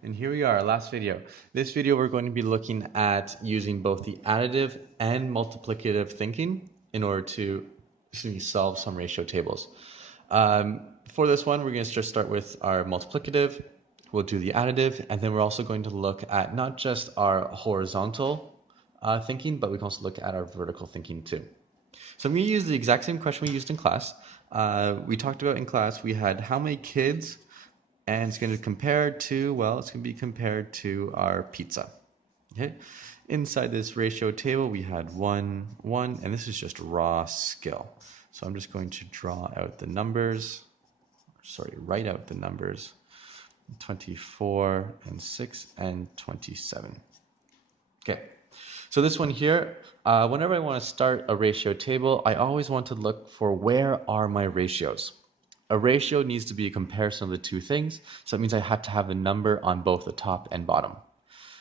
And here we are, last video. This video we're going to be looking at using both the additive and multiplicative thinking in order to solve some ratio tables. For this one, we're going to just start with our multiplicative. We'll do the additive, and then we're also going to look at not just our horizontal thinking, but we can also look at our vertical thinking too. So I'm going to use the exact same question we used in class. We talked about in class, we had how many kids, and it's going to compare to, well, it's going to be compared to our pizza. Okay. Inside this ratio table, we had 1, 1, and this is just raw skill. So I'm just going to draw out the numbers, write out the numbers, 24 and 6 and 27. Okay. So this one here, whenever I want to start a ratio table, I always want to look for where are my ratios. A ratio needs to be a comparison of the two things, so it means I have to have a number on both the top and bottom.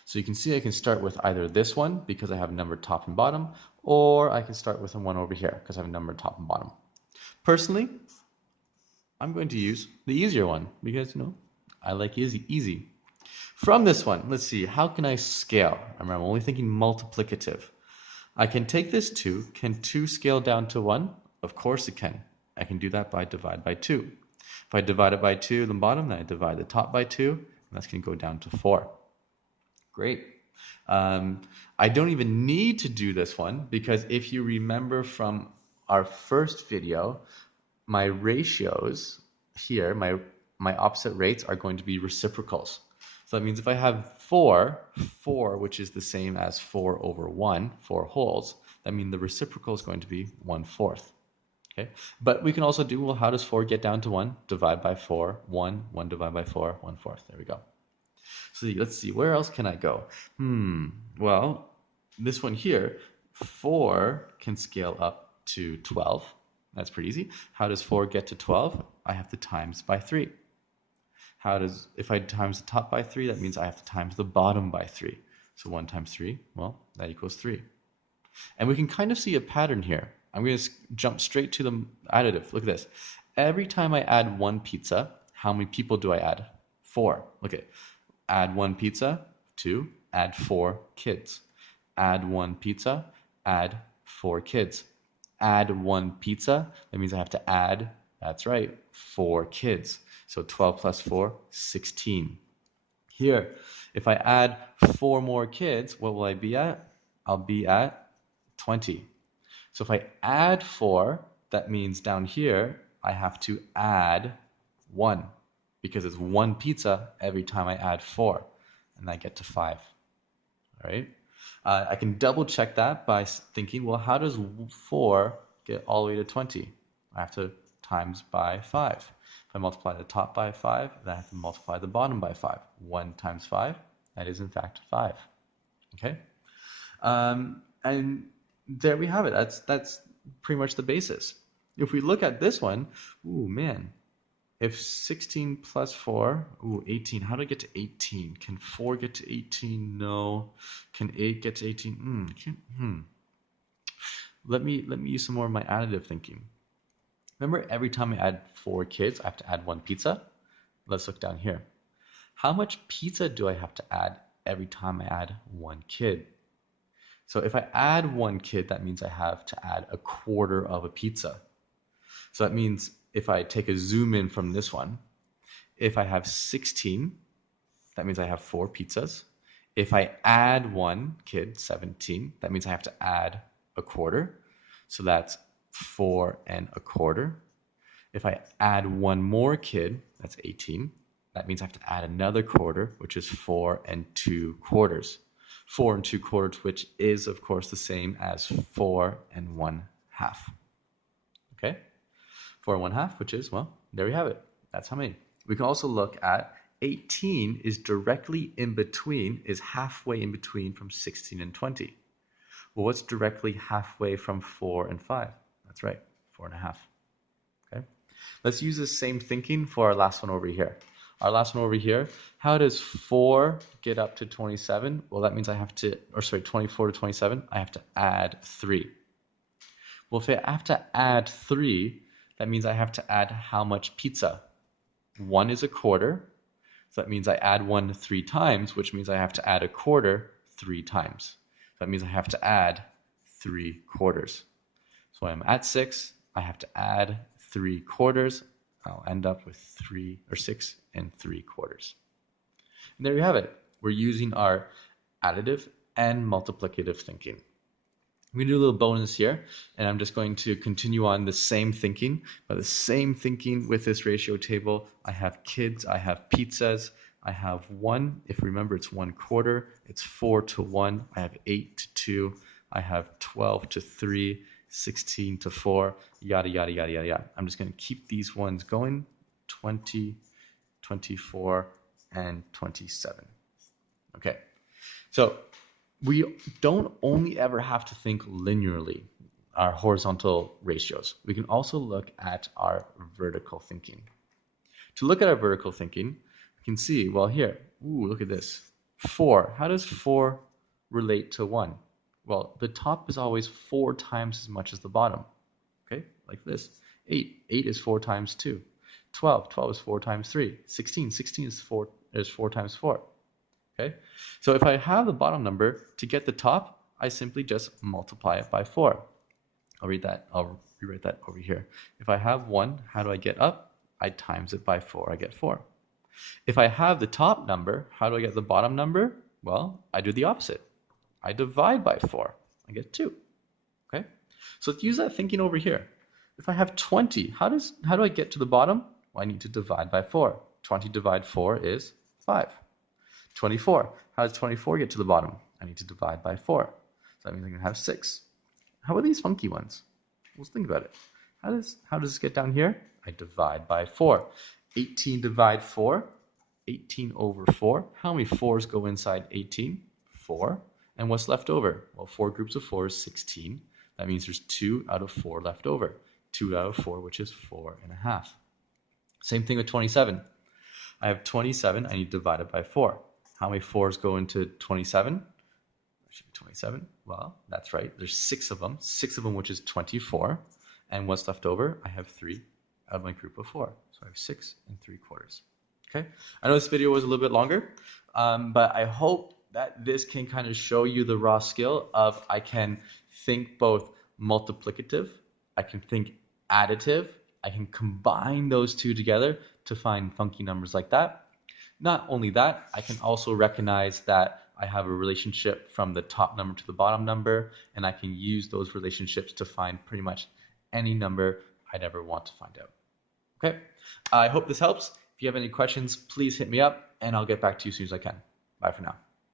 So you can see I can start with either this one because I have a number top and bottom, or I can start with the one over here because I have a number top and bottom. Personally, I'm going to use the easier one because, I like easy. From this one, let's see, how can I scale? Remember, I'm only thinking multiplicative. I can take this 2. Can 2 scale down to 1? Of course it can. I can do that by divide by 2. If I divide it by 2, the bottom, then I divide the top by 2, and that's going to go down to 4. Great. I don't even need to do this one because if you remember from our first video, my ratios here, my opposite rates are going to be reciprocals. So that means if I have 4, which is the same as 4 over 1, 4 wholes, that means the reciprocal is going to be 1/4. Okay, but we can also do, well, how does 4 get down to 1? Divide by 4, 1, 1 divided by 4, 1/4. There we go. So let's see, where else can I go? Well, this one here, 4 can scale up to 12. That's pretty easy. How does 4 get to 12? I have to times by 3. If I times the top by 3, that means I have to times the bottom by 3. So 1 times 3, well, that equals 3. And we can kind of see a pattern here. I'm going to jump straight to the additive. Look at this. Every time I add 1 pizza, how many people do I add? 4. Okay. Add 1 pizza, 2. Add 4 kids. Add 1 pizza, add 4 kids. Add 1 pizza, that means I have to add, that's right, 4 kids. So 12 plus 4, 16. Here, if I add 4 more kids, what will I be at? I'll be at 20. So if I add 4, that means down here, I have to add 1 because it's 1 pizza every time I add 4, and I get to 5. All right. I can double check that by thinking, well, how does 4 get all the way to 20? I have to times by 5. If I multiply the top by 5, then I have to multiply the bottom by 5. 1 times 5, that is in fact 5. Okay? And there we have it. That's pretty much the basis. If we look at this one, ooh, man. If 16 plus 4, ooh, 18. How do I get to 18? Can 4 get to 18? No. Can 8 get to 18? Let me use some more of my additive thinking. Remember, every time I add 4 kids, I have to add 1 pizza? Let's look down here. How much pizza do I have to add every time I add 1 kid? So if I add 1 kid, that means I have to add a quarter of a pizza. So that means if I take a zoom in from this one, if I have 16, that means I have 4 pizzas. If I add 1 kid, 17, that means I have to add a quarter. So that's 4 and a quarter. If I add 1 more kid, that's 18. That means I have to add another quarter, which is 4 and 2 quarters. 4 and 2 quarters, which is, of course, the same as 4 and 1/2. Okay? 4 and 1/2, which is, well, there we have it. That's how many. We can also look at 18 is directly in between, is halfway in between from 16 and 20. Well, what's directly halfway from 4 and 5? That's right, 4.5. Okay? Let's use the same thinking for our last one over here. Our last one over here, how does 4 get up to 27? Well, that means I have to, 24 to 27, I have to add 3. Well, if I have to add 3, that means I have to add how much pizza? 1 is a quarter, So that means I add 1 3 times, which means I have to add a quarter 3 times. That means I have to add 3 quarters. So when I'm at 6, I have to add 3 quarters. I'll end up with 3 or 6 and 3 quarters. And there you have it. We're using our additive and multiplicative thinking. I'm going to do a little bonus here, and I'm just going to continue on the same thinking, but the same thinking with this ratio table. I have kids, I have pizzas, I have 1. If remember, it's 1 quarter. It's 4 to 1. I have 8 to 2. I have 12 to 3, 16 to 4, yada, yada, yada, yada, yada. I'm just going to keep these ones going, 20, 24, and 27. Okay, so we don't only ever have to think linearly, our horizontal ratios. We can also look at our vertical thinking. To look at our vertical thinking, we can see, well here, ooh, look at this. 4, how does 4 relate to 1? Well, the top is always 4 times as much as the bottom, okay, like this. 8 is 4 times 2. 12 is 4 times 3. 16 is 4 times 4. Okay, so if I have the bottom number, to get the top, I simply just multiply it by 4. I'll rewrite that over here. If I have 1, how do I get up? I times it by 4, I get 4. If I have the top number, how do I get the bottom number? Well, I do the opposite. I divide by 4, I get 2. Okay, so let's use that thinking over here. If I have 20, how do I get to the bottom? Well, I need to divide by 4. 20 divided 4 is 5. 24. How does 24 get to the bottom? I need to divide by 4. So that means I'm going to have 6. How about these funky ones? Let's think about it. How does this get down here? I divide by 4. 18 divide 4. 18 over 4. How many 4s go inside 18? 4. And what's left over? Well, 4 groups of 4 is 16. That means there's 2 out of 4 left over. 2 out of 4, which is 4.5. Same thing with 27. I have 27. I need to divide it by 4. How many 4s go into 27? 27. Well, that's right. There's 6 of them. 6 of them, which is 24. And what's left over? I have 3 out of my group of 4. So I have 6 and 3 quarters. Okay. I know this video was a little bit longer, but I hope that this can kind of show you the raw skill of I can think both multiplicative, I can think additive, I can combine those two together to find funky numbers like that. Not only that, I can also recognize that I have a relationship from the top number to the bottom number, and I can use those relationships to find pretty much any number I'd ever want to find out. Okay, I hope this helps. If you have any questions, please hit me up, and I'll get back to you as soon as I can. Bye for now.